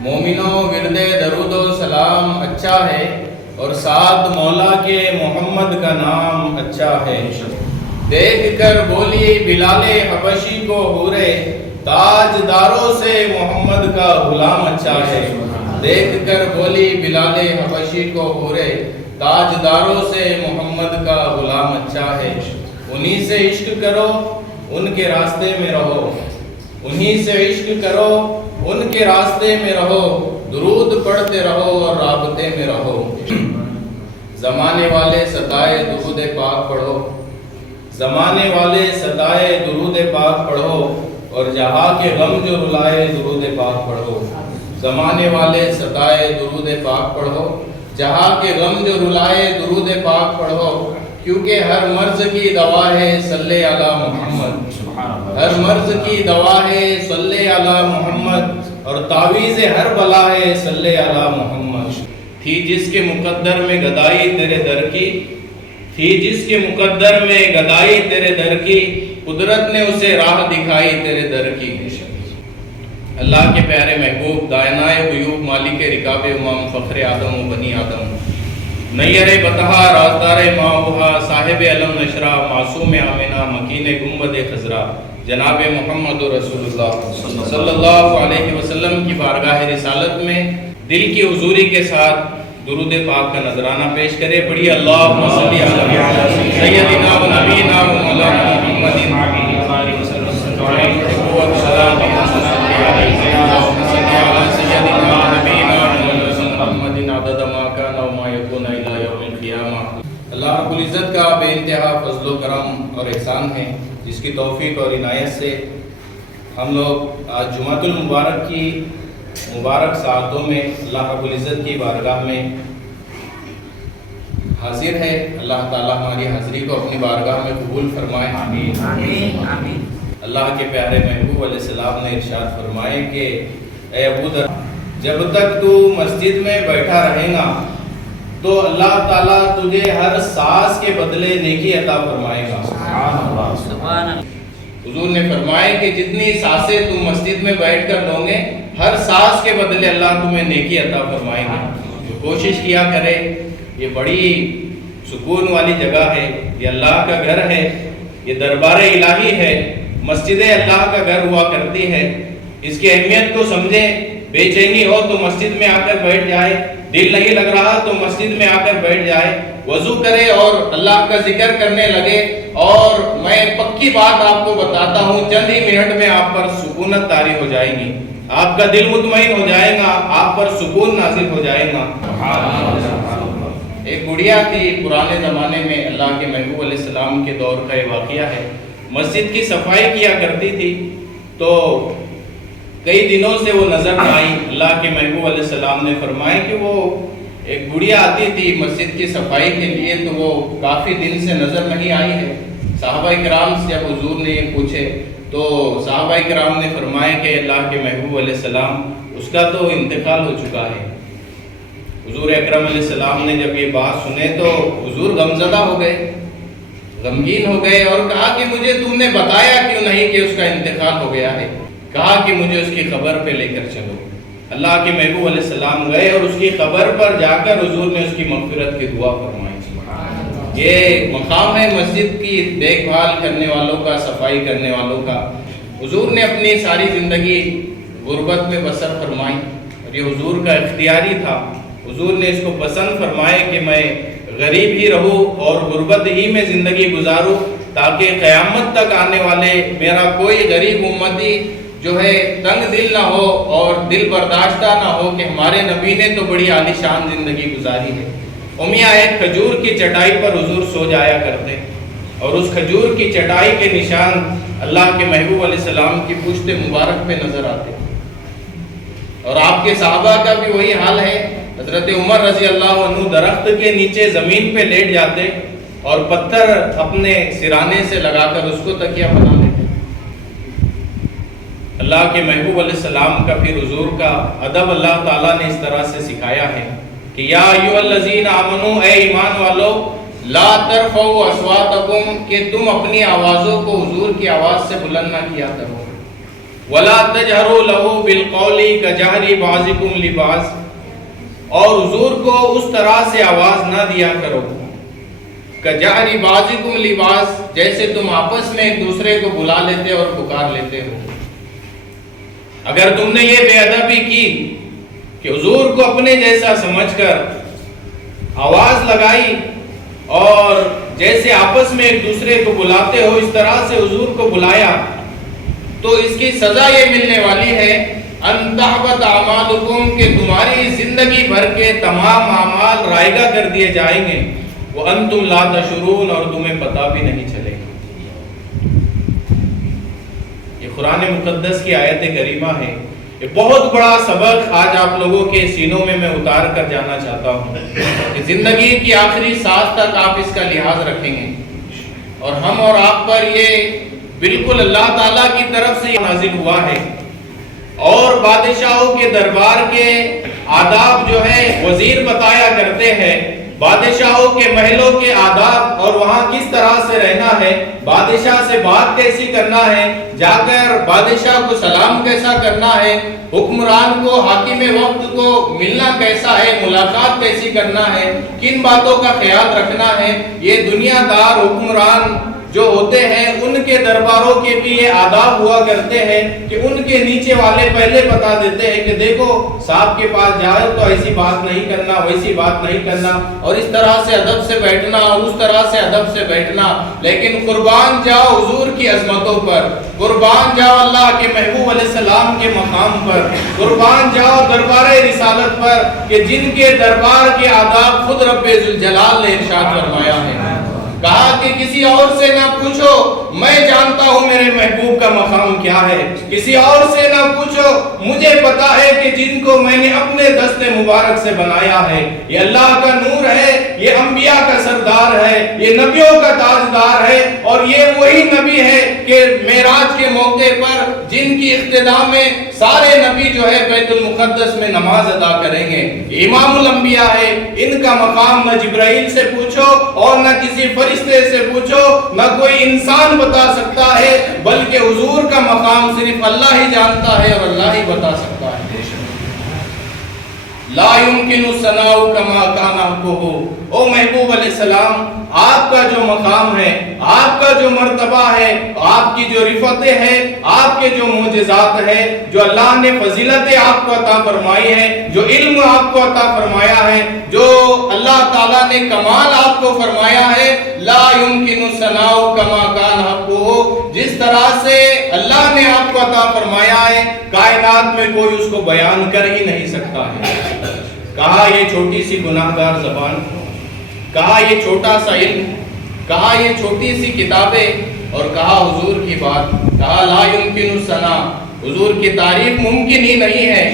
مومنوں ورد درود و سلام اچھا ہے اور ساتھ مولا کے محمد کا نام اچھا ہے۔ دیکھ کر بولی بلال حبشی کو حورے تاج داروں سے محمد کا غلام اچھا ہے۔ دیکھ کر بولی بلال حبشی کو حورے تاج داروں سے محمد کا غلام اچھا ہے۔ انہی سے عشق کرو ان کے راستے میں رہو، انہی سے عشق کرو ان کے راستے میں رہو، درود پڑھتے رہو اور رابطے میں رہو۔ زمانے والے ستائے درود پاک پڑھو، زمانے والے ستائے درود پاک پڑھو، اور جہاں کے غم جو رلائے درود پاک پڑھو۔ زمانے والے ستائے درود پاک پڑھو، جہاں کے غم جو رلائے درود پاک پڑھو، کیونکہ ہر مرض کی دوا ہے صلی علی محمد، ہر مرض کی دوا ہے صلی علی محمد، اور تعویذ ہر بلا ہے صلی علی محمد۔ تھی جس کے مقدر میں گدائی تیرے در کی، تھی جس کے مقدر میں گدائی تیرے در کی، قدرت نے اسے راہ دکھائی تیرے در کی۔ اللہ کے پیارے محبوب دائنائے غیوب مالک رکاب امام فخر آدم و بنی آدم، نیر بطحا رازدار ماوہا صاحب علم نشرہ معصوم آمنہ مکین گنبد خضرا جناب محمد رسول اللہ صلی اللہ علیہ وسلم کی بارگاہ رسالت میں دل کی حضوری کے ساتھ درود پاک کا نذرانہ پیش کرے۔ پڑھیے اللہم صلی علی سیدنا و نبینا و مولانا محمد اللہ رب العزت کا بے انتہا فضل و کرم اور احسان ہے، جس کی توفیق اور عنایت سے ہم لوگ آج جمعۃ المبارک کی مبارک ساعتوں میں اللہ رب العزت کی بارگاہ میں حاضر ہے۔ اللہ تعالیٰ ہماری حاضری کو اپنی بارگاہ میں قبول فرمائے، آمین آمین۔ اللہ کے پیارے محبوب علیہ السلام نے ارشاد فرمائے کہ اے ابو در، جب تک تو مسجد میں بیٹھا رہے گا تو اللہ تعالیٰ تجھے ہر سانس کے بدلے نیکی عطا فرمائے گا۔ سبحان اللہ۔ حضور نے فرمایا کہ جتنی سانسیں تم مسجد میں بیٹھ کر لو گے، ہر سانس کے بدلے اللہ تمہیں نیکی عطا فرمائے گا۔ تو کوشش کیا کرے، یہ بڑی سکون والی جگہ ہے، یہ اللہ کا گھر ہے، یہ دربار الہی ہے، مسجد اللہ کا گھر ہوا کرتی ہے۔ اس کی اہمیت کو سمجھیں۔ بے چینی ہو تو مسجد میں آ کر بیٹھ جائے، دل نہیں لگ رہا تو مسجد میں آ کر بیٹھ جائے، وضو کرے اور اللہ کا ذکر کرنے لگے، اور میں پکی بات آپ کو بتاتا ہوں، چند ہی منٹ میں آپ پر سکونت طاری ہو جائے گی، آپ کا دل مطمئن ہو جائے گا، آپ پر سکون نازل ہو جائے گا۔ ایک گڑیا تھی پرانے زمانے میں، اللہ کے محبوب علیہ السلام کے دور کا یہ واقعہ ہے۔ مسجد کی صفائی کیا کرتی تھی تو کئی دنوں سے وہ نظر نہ آئی۔ اللہ کے محبوب علیہ السلام نے فرمایا کہ وہ ایک گڑیا آتی تھی مسجد کی صفائی کے لیے، تو وہ کافی دن سے نظر نہیں آئی ہے۔ صحابہ کرام سے جب حضور نے یہ پوچھے تو صحابہ کرام نے فرمایا کہ اللہ کے محبوب علیہ السلام اس کا تو انتقال ہو چکا ہے۔ حضور اکرم علیہ السلام نے جب یہ بات سنے تو حضور غمزدہ ہو گئے، غمگین ہو گئے، اور کہا کہ مجھے تم نے بتایا کیوں نہیں کہ اس کا انتقال ہو گیا ہے؟ کہا کہ مجھے اس کی خبر پہ لے کر چلو۔ اللہ کے محبوب علیہ السلام گئے اور اس کی قبر پر جا کر حضور نے اس کی مغفرت کی دعا فرمائی۔ یہ مقام ہے مسجد کی دیکھ بھال کرنے والوں کا، صفائی کرنے والوں کا۔ حضور نے اپنی ساری زندگی غربت میں بسر فرمائی، اور یہ حضور کا اختیاری تھا۔ حضور نے اس کو پسند فرمائے کہ میں غریب ہی رہوں اور غربت ہی میں زندگی گزاروں، تاکہ قیامت تک آنے والے میرا کوئی غریب امتی جو ہے تنگ دل نہ ہو اور دل برداشتہ نہ ہو کہ ہمارے نبی نے تو بڑی عالی شان زندگی گزاری ہے۔ امیہ ایک کھجور کی چٹائی پر حضور سو جایا کرتے، اور اس کھجور کی چٹائی کے نشان اللہ کے محبوب علیہ السلام کی پشت مبارک پہ نظر آتے، اور آپ کے صحابہ کا بھی وہی حال ہے۔ حضرت عمر رضی اللہ عنہ درخت کے نیچے زمین پہ لیٹ جاتے اور پتھر اپنے سرانے سے لگا کر اس کو تکیہ بنا لیتے۔ اللہ کے محبوب علیہ السلام کا پھر حضور کا ادب اللہ تعالیٰ نے اس طرح سے سکھایا ہے کہ یا ایھا الذین آمنو، اے ایمان والو، لا ترفعوا اصواتکم، کہ تم اپنی آوازوں کو حضور کی آواز سے بلند نہ کیا کرو۔ وَلَا تَجْهَرُوا لَهُ بِالْقَوْلِ كَجَهْرِ بَعْضِكُمْ لِبَعْضٍ، اور حضور کو اس طرح سے آواز نہ دیا کرو كَجَهْرِ بَعْضِكُمْ لِبَعْضٍ، جیسے تم آپس میں ایک دوسرے کو بلا لیتے اور پکار لیتے ہو۔ اگر تم نے یہ بے ادبی کی کہ حضور کو اپنے جیسا سمجھ کر آواز لگائی اور جیسے آپس میں ایک دوسرے کو بلاتے ہو اس طرح سے حضور کو بلایا، تو اس کی سزا یہ ملنے والی ہے ان تحبط اعمالکم، کہ تمہاری زندگی بھر کے تمام اعمال رائگاں کر دیے جائیں گے، وانتم لا تشعرون، اور تمہیں پتہ بھی نہیں چلے گا۔ یہ قرآن مقدس کی آیت کریمہ ہے۔ یہ بہت بڑا سبق آج آپ لوگوں کے سینوں میں اتار کر جانا چاہتا ہوں کہ زندگی کی آخری سانس تک آپ اس کا لحاظ رکھیں گے، اور ہم اور آپ پر یہ بالکل اللہ تعالیٰ کی طرف سے نازل ہوا ہے۔ اور بادشاہوں کے دربار کے آداب جو ہے وزیر بتایا کرتے ہیں، بادشاہوں کے محلوں کے آداب اور وہاں کس طرح سے رہنا ہے، بادشاہ سے بات کیسی کرنا ہے، جا کر بادشاہ کو سلام کیسا کرنا ہے، حکمران کو حاکم وقت کو ملنا کیسا ہے، ملاقات کیسی کرنا ہے، کن باتوں کا خیال رکھنا ہے، یہ دنیا دار حکمران جو ہوتے ہیں ان کے درباروں کے بھی یہ آداب ہوا کرتے ہیں کہ ان کے نیچے والے پہلے بتا دیتے ہیں کہ دیکھو صاحب کے پاس جاؤ تو ایسی بات نہیں کرنا، ویسی بات نہیں کرنا، اور اس طرح سے ادب سے بیٹھنا اور اس طرح سے ادب سے بیٹھنا۔ لیکن قربان جاؤ حضور کی عظمتوں پر، قربان جاؤ اللہ کے محبوب علیہ السلام کے مقام پر، قربان جاؤ دربار رسالت پر کہ جن کے دربار کے آداب خود رب ذوالجلال نے ارشاد فرمایا ہے، کہا کہ کسی اور سے نہ پوچھو، میں جانتا ہوں میرے محبوب کا مقام کیا ہے، کسی اور سے نہ پوچھو، مجھے پتا ہے کہ جن کو میں نے اپنے دست مبارک سے بنایا ہے یہ اللہ کا نور ہے، یہ انبیاء کا سردار ہے، یہ نبیوں کا تاجدار ہے، اور یہ وہی نبی ہے کہ معراج کے موقع پر جن کی اقتدا میں سارے نبی جو ہے بیت المقدس میں نماز ادا کریں گے، امام الانبیاء ہے، ان کا مقام نہ جبرائیل سے پوچھو اور نہ کسی فرشتے سے پوچھو، نہ کوئی انسان بتا سکتا ہے، بلکہ حضور کا مقام صرف اللہ ہی جانتا ہے اور اللہ ہی بتا سکتا ہے۔ لا يمكن الثناء كما كان حقه، او محبوب علیہ السلام آپ کا جو مقام ہے، آپ کا جو مرتبہ ہے، آپ کی جو رفعتیں ہیں، آپ کے جو معجزات ہیں، جو اللہ نے فضیلتیں آپ کو عطا فرمائی ہے، جو علم آپ کو عطا فرمایا ہے، جو اللہ تعالیٰ نے کمال آپ کو فرمایا ہے، لا يمكن الثناء كما كان حقه، جس طرح سے اللہ نے آپ کو عطا فرمایا ہے کائنات میں کوئی اس کو بیان کر ہی نہیں سکتا ہے۔ کہا یہ چھوٹی سی گناہگار زبان، کہا یہ چھوٹا سا علم، کہا یہ چھوٹی سی کتابیں، اور کہا حضور کی بات، کہا لا يمكن الثناء، حضور کی تعریف ممکن ہی نہیں ہے۔